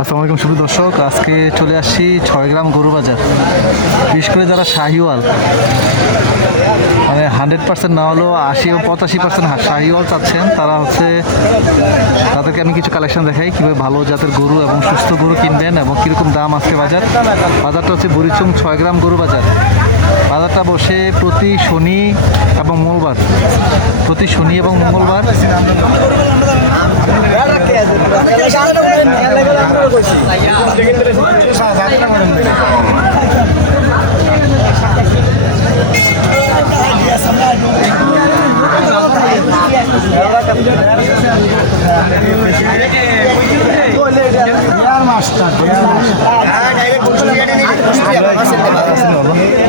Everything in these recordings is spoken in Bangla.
আসসালামু আলাইকুম শুভ দর্শক, আজকে চলে আসছি ছয় গ্রাম গরু বাজার। বিশেষ করে যারা শাহিওয়াল মানে হান্ড্রেড পার্সেন্ট না হলেও আশি ও পঁচাশি পার্সেন্ট শাহিওয়াল চাচ্ছেন, তারা হচ্ছে তাদেরকে আমি কিছু কালেকশন দেখাই, কীভাবে ভালো জাতের গরু এবং সুস্থ গরু কিনবেন এবং কীরকম দাম আজকে বাজার। বাজারটা হচ্ছে বরিচুং ছয় গ্রাম গরু বাজার। বাজারটা বসে প্রতি শনি এবং মঙ্গলবার, প্রতি শনি এবং মঙ্গলবার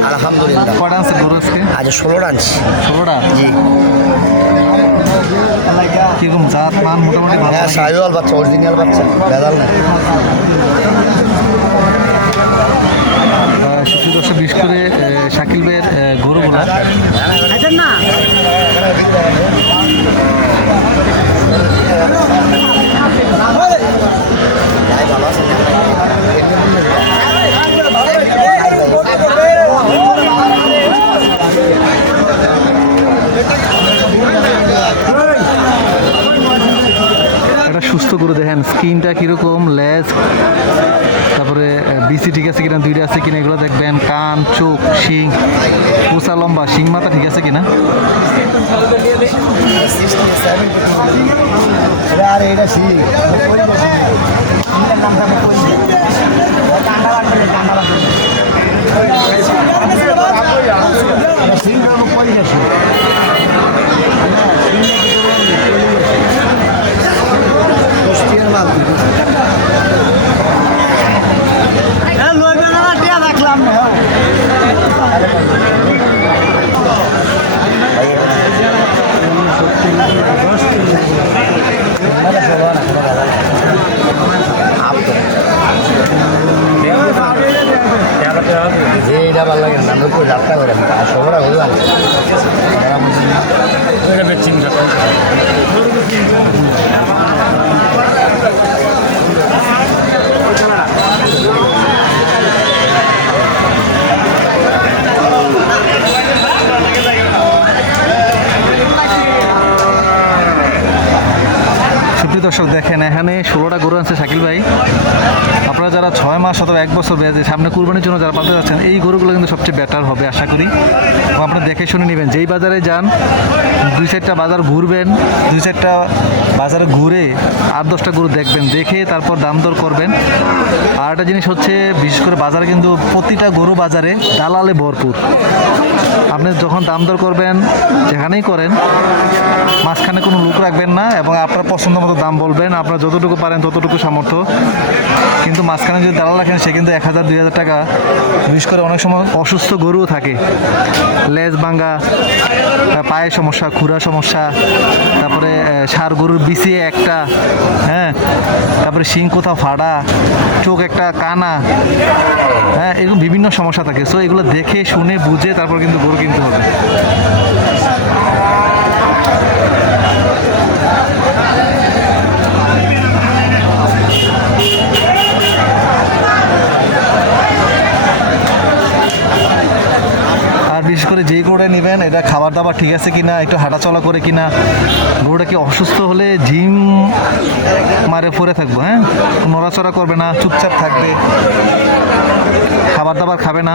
আলহামদুলিল্লাহ। কটা আছে গরু আজকে? আজ ষোলো আনছি ষোলোটা জি। কীরকম জাত মান মোটামুটি ভালো হ্যাঁ সাহিওয়াল বাচ্চা অরিজিনাল বাচ্চা ভেজাল না সুপ্রিয় দর্শক বিশেষ করে শাকিল ভাইয়ের গরুগুলো। সুস্থ করে দেখেন স্কিনটা কীরকম লেজ তারপরে বিসি ঠিক আছে কিনা দুইটা আছে কিনা, এগুলো দেখবেন, কান, চোখ, শিং, উঁচা, লম্বা, শিং মাথা ঠিক আছে কিনা? আর, এটা শিল এটা ভালো লাগে না আমরা কই যাত্রা করে দর্শক দেখেন, এখানে ষোলোটা গরু আছে শাকিল ভাই। আপনারা যারা ছয় মাস অথবা এক বছর বেঁচে সামনে কুরবানির জন্য যারা পালতে যাচ্ছেন, এই গরুগুলো কিন্তু সবচেয়ে বেটার হবে, আশা করি। আপনারা দেখে শুনে নেবেন, যেই বাজারে যান, দুই চারটা বাজার ঘুরবেন, দুই চারটা বাজারে ঘুরে আট দশটা গরু দেখবেন, দেখে তারপর দাম দর করবেন। আর একটা জিনিস হচ্ছে, বিশেষ করে বাজারে কিন্তু প্রতিটা গরু বাজারে দালালে ভরপুর। আপনি যখন দাম দর করবেন, যেখানেই করেন, মাঝখানে কোনো লুক রাখবেন না এবং আপনার পছন্দ মতো দাম বলবেন, আপনার যতটুকু পারেন ততটুকু সামর্থ্য। কিন্তু মাঝখানে যদি দালাল রাখেন, সে কিন্তু এক হাজার, দুই হাজার টাকা, বিশেষ করে অনেক সময় অসুস্থ গরুও থাকে। লেজ ভাঙ্গা পায়ের সমস্যা খুরা সমস্যা, তারপরে ষাঁড় গরুর বিছিয়ে একটা হ্যাঁ তারপরে শিং কোথাও ফাড়া, চোখ একটা কানা হ্যাঁ এরকম বিভিন্ন সমস্যা থাকে। সো এগুলো দেখে, শুনে, বুঝে, তারপর কিন্তু গরু কিনতে হবে আর বিশেষ করে যেই গরুটা নেবেন, এটা খাবার দাবার ঠিক আছে কিনা, একটু হাঁটাচলা করে কিনা, গরুটা কি অসুস্থ হলে জিম মারে পরে থাকব হ্যাঁ? নড়াচড়া করবে না, চুপচাপ থাকবে খাবার দাবার খাবে না।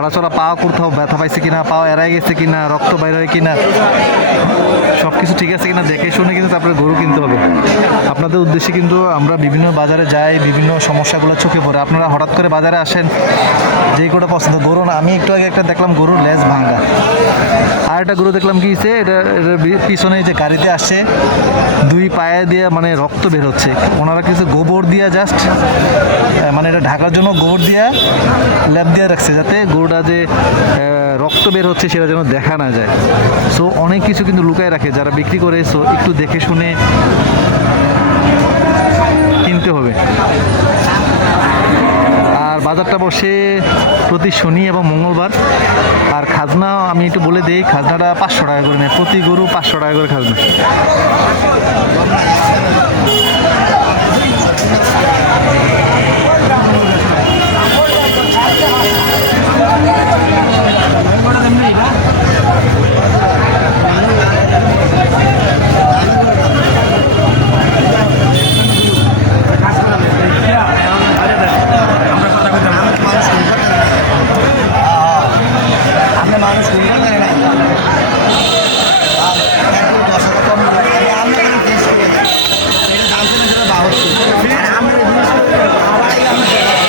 হাঁটাচলা পাও কোথাও ব্যথা পাইছে কিনা, পাও এড়াই গেছে কিনা রক্ত বাইর হয় কিনা, সব কিছু ঠিক আছে কিনা, দেখে শুনে কিন্তু তারপরে গরু কিনতে হবে। আপনাদের উদ্দেশ্যে কিন্তু আমরা বিভিন্ন বাজারে যাই, বিভিন্ন সমস্যাগুলো চোখে পড়ে। আপনারা হঠাৎ করে বাজারে আসেন, যেই কোটা পছন্দ, গরু না, আমি একটু আগে একটা দেখলাম গরুর লেজ ভাঙ্গা আর একটা গরু দেখলাম কি হয়েছে এটা এটার পিছনে যে গাড়িতে আসছে দুই পায়ে দিয়ে মানে রক্ত বের হচ্ছে। ওনারা কিছু গোবর দিয়া জাস্ট মানে এটা ঢাকার জন্য গোবর দিয়া ল্যাব দিয়ে রাখছে, যাতে গরুটা যে রক্ত বের হচ্ছে সেটা যেন দেখা না যায়। সো অনেক কিছু কিন্তু লুকায় রাখে, যারা বিক্রি করে সো একটু দেখে শুনে কিনতে হবে। আর বাজারটা বসে প্রতি শনি এবং মঙ্গলবার। আর খাজনা আমি একটু বলে দিই, খাজনাটা পাঁচশো টাকা করে নেয়। প্রতি গরু পাঁচশো টাকা করে খাজনা।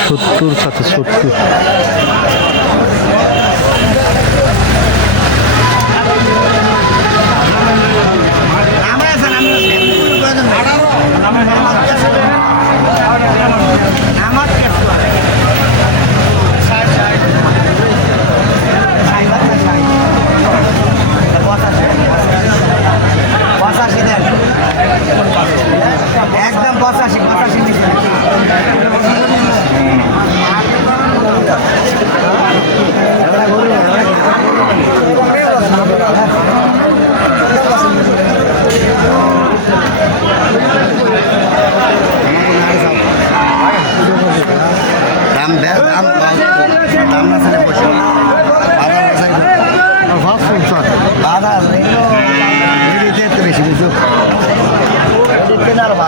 সত্তর সাথে সত্তর।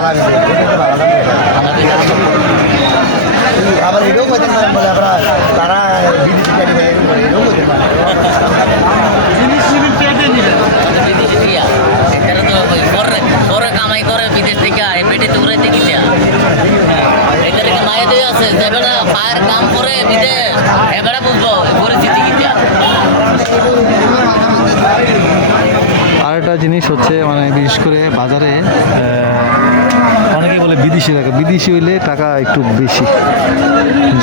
Hallelujah. একটা জিনিস হচ্ছে মানে বিশেষ করে বাজারে অনেকে বলে বিদেশি টাকা। বিদেশি হইলে টাকা একটু বেশি।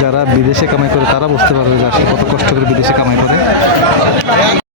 যারা বিদেশে কামাই করে, তারা বুঝতে পারবে যে আসলে কত কষ্ট করে বিদেশে কামাই করে।